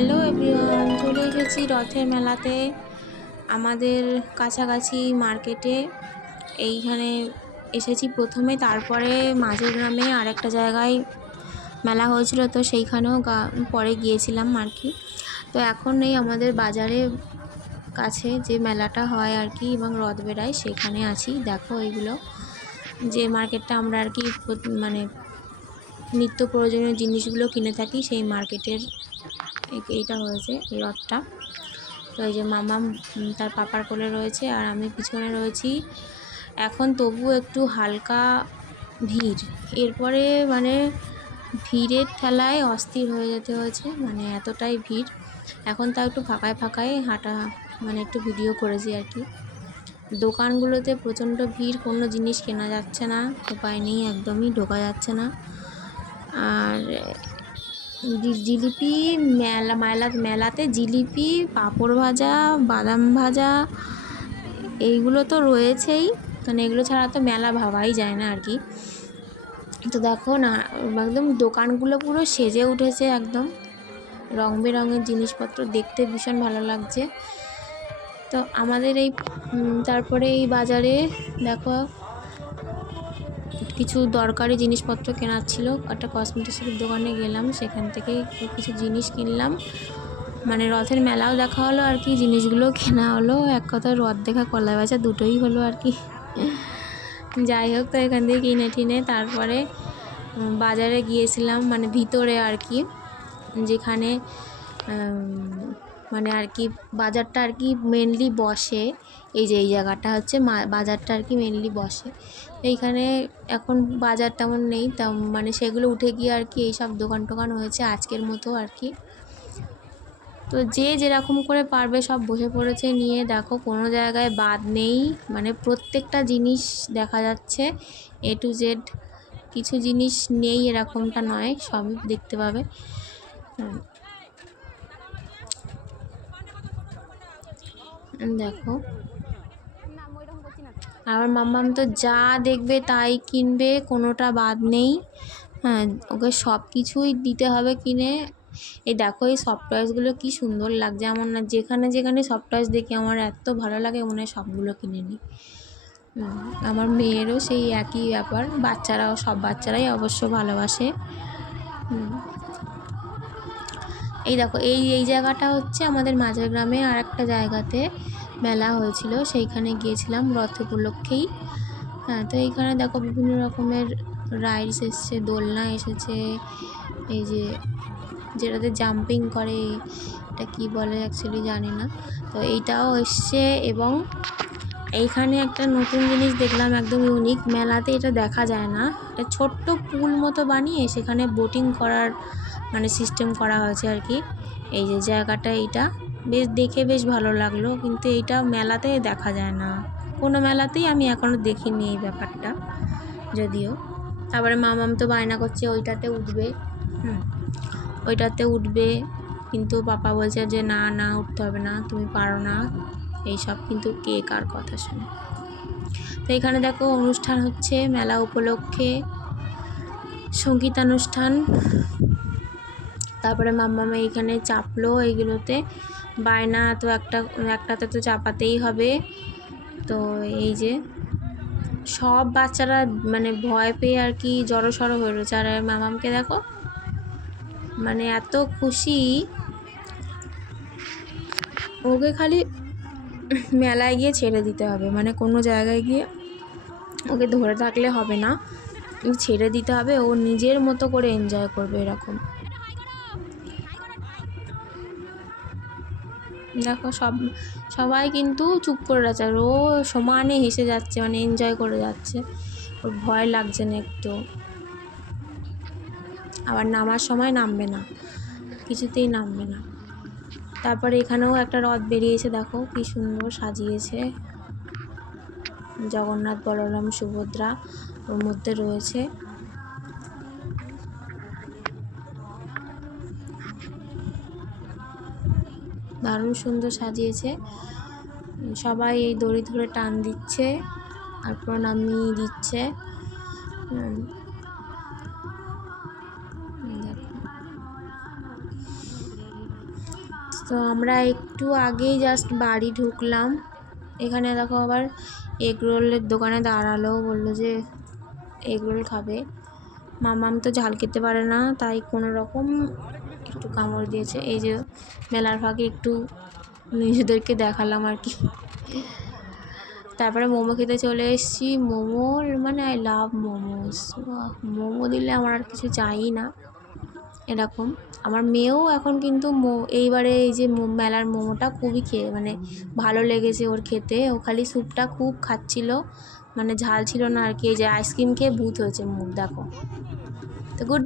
Hello everyone, চলে এসেছি রথের মেলাতে আমাদের কাছাকাছি মার্কেটে। এইখানে এসেছি প্রথমে, তারপরে মাঝের গ্রামে আরেকটা জায়গায় মেলা হয়েছিল, তো সেইখানেও পরে গিয়েছিলাম আর কি। তো এখন এই আমাদের বাজারে কাছে যে মেলাটা হয় আর কি এবং রথ বেড়ায় সেখানে আছি। দেখো এইগুলো যে মার্কেটটা আমরা আর কি মানে নিত্য প্রয়োজনীয় জিনিসগুলো কিনে থাকি, সেই মার্কেটের এইটা হয়েছে এই রথটা। তো এই যে মামা তার পাপার কোলে রয়েছে আর আমি পিছনে রয়েছি। এখন তবু একটু হালকা ভিড়, এরপরে মানে ভিড়ের ঠেলায় অস্থির হয়ে যেতে হয়েছে, মানে এতটাই ভিড়। এখন তাও একটু ফাঁকায় ফাঁকায় হাঁটা, মানে একটু ভিডিও করেছি আর কি। দোকানগুলোতে প্রচণ্ড ভিড়, কোনো জিনিস কেনা যাচ্ছে না, উপায় নেই, একদমই ঢোকা যাচ্ছে না। আর জিলিপি মেলাতে জিলিপি, পাঁপড় ভাজা, বাদাম ভাজা এইগুলো তো রয়েছেই, মানে এগুলো ছাড়া তো মেলা ভাবাই যায় না আর কি। তো দেখো না, একদম দোকানগুলো পুরো সেজে উঠেছে, একদম রং বেরঙের জিনিসপত্র, দেখতে ভীষণ ভালো লাগছে। তো আমাদের এই তারপরে এই বাজারে দেখো কিছু দরকারি জিনিসপত্র কেনার ছিল, একটা কসমেটিক্সের দোকানে গেলাম, সেখান থেকে কিছু জিনিস কিনলাম। মানে রথের মেলাও দেখা হলো আর কি, জিনিসগুলো কেনা হলো, এক কথা রথ দেখা কলা বেচা দুটোই হলো আর কি। যাই হোক, তো এখান থেকে কিনে টিনে তারপরে বাজারে গিয়েছিলাম, মানে ভিতরে আর কি, যেখানে মানে আর কি বাজারটা আর কি মেনলি বসে। এই যে এই জায়গাটা হচ্ছে বাজারটা আর কি মেনলি বসে এইখানে। এখন বাজার তেমন নেই, মানে সেগুলো উঠে গিয়ে আর কি এইসব দোকান টোকান হয়েছে আজকের মতো আর কি। তো যে যেরকম করে পারবে সব বসে পড়েছে নিয়ে, দেখো কোনো জায়গায় বাদ নেই, মানে প্রত্যেকটা জিনিস দেখা যাচ্ছে A to Z, কিছু জিনিস নেই এরকমটা নয়, সবই দেখতে পাবে। দেখো আমার মাম্মাম তো যা দেখবে তাই কিনবে, কোনোটা বাদ নেই। হ্যাঁ, ওকে সব কিছুই দিতে হবে কিনে। এই দেখো এই সফট টয়েসগুলো কী সুন্দর লাগছে, আমার না যেখানে যেখানে সফট টয়েস দেখি আমার এত ভালো লাগে, মনে হয় সবগুলো কিনে নিই। আমার মেয়েরও সেই একই ব্যাপার, বাচ্চারাও, সব বাচ্চারাই অবশ্য ভালোবাসে। এই দেখো এই জায়গাটা হচ্ছে আমাদের মাঝের গ্রামে আর একটা জায়গাতে মেলা হয়েছিল, সেইখানে গিয়েছিলাম রথ উপলক্ষেই। হ্যাঁ, তো এইখানে দেখো বিভিন্ন রকমের রাইডস এসছে, দোলনা এসেছে, এই যে যেটাতে জাম্পিং করে, এটা কি বলে অ্যাকচুয়ালি জানি না, তো এইটাও এসছে। এবং এইখানে একটা নতুন জিনিস দেখলাম, একদম ইউনিক, মেলাতে এটা দেখা যায় না, একটা ছোট্ট পুল মতো বানিয়ে সেখানে বোটিং করার মানে সিস্টেম করা হয়েছে আর কি। এই যে জায়গাটা, এইটা বেশ দেখে বেশ ভালো লাগলো, কিন্তু এইটা মেলাতে দেখা যায় না, কোনো মেলাতেই আমি এখনও দেখিনি এই ব্যাপারটা যদিও। তারপরে মামাম তো বায়না করছে ওইটাতে উঠবে, ওইটাতে উঠবে, কিন্তু পাপা বলছে যে না না, উঠতে হবে না, তুমি পারো না এইসব, কিন্তু কে কার কথা শুনে। তো এখানে দেখো অনুষ্ঠান হচ্ছে মেলা উপলক্ষে, সঙ্গীতানুষ্ঠান। তারপরে মাম্মামা এইখানে চাপলো এইগুলোতে, বায়না তো একটাতে তো চাপাতেই হবে। তো এই যে সব বাচ্চারা মানে ভয় পেয়ে আর কি জড়সড় হয়ে রয়েছে, আর মামামকে দেখো মানে এত খুশি, ওকে খালি মেলায় গিয়ে ছেড়ে দিতে হবে, মানে কোনো জায়গায় গিয়ে ওকে ধরে থাকলে হবে না, ছেড়ে দিতে হবে, ও নিজের মতো করে এনজয় করবে এরকম। দেখো সবাই কিন্তু চুপ করে যাচ্ছে, আর ও সমানে হেসে যাচ্ছে, মানে এনজয় করে যাচ্ছে, ওর ভয় লাগছে না একটু। আবার নামার সময় নামবে না, কিছুতেই নামবে না। তারপরে এখানেও একটা রথ বেরিয়েছে, দেখো কি সুন্দর সাজিয়েছে, জগন্নাথ, বলরাম, সুভদ্রা ওর মধ্যে রয়েছে। দারুণ সুন্দর সাজিয়েছে, সবাই এই দড়ি ধরে টান দিচ্ছে আর প্রণামী দিচ্ছে। তো আমরা একটু আগেই জাস্ট বাড়ি ঢুকলাম। এখানে দেখো আবার এগ রোলের দোকানে দাঁড়ালো, বললো যে এগ রোল খাবে। মামাম তো ঝাল খেতে পারে না, তাই কোনো রকম একটু কামড় দিয়েছে। এই যে মেলার ফাঁকে একটু নিজেদেরকে দেখালাম আর কি। তারপরে মোমো খেতে চলে এসেছি। মোমো মানে আই লাভ মোমোস, মোমো দিলে আমার আর কিছু চাই না এরকম। আমার মেয়েও এখন কিন্তু এইবারে এই যে মেলার মোমোটা খুবই মানে ভালো লেগেছে ওর খেতে। ও খালি স্যুপটা খুব খাচ্ছিল, মানে ঝাল ছিল না আর কি। এই যে আইসক্রিম খেয়ে ভূত হয়েছে মুখ, দেখো। তো গুড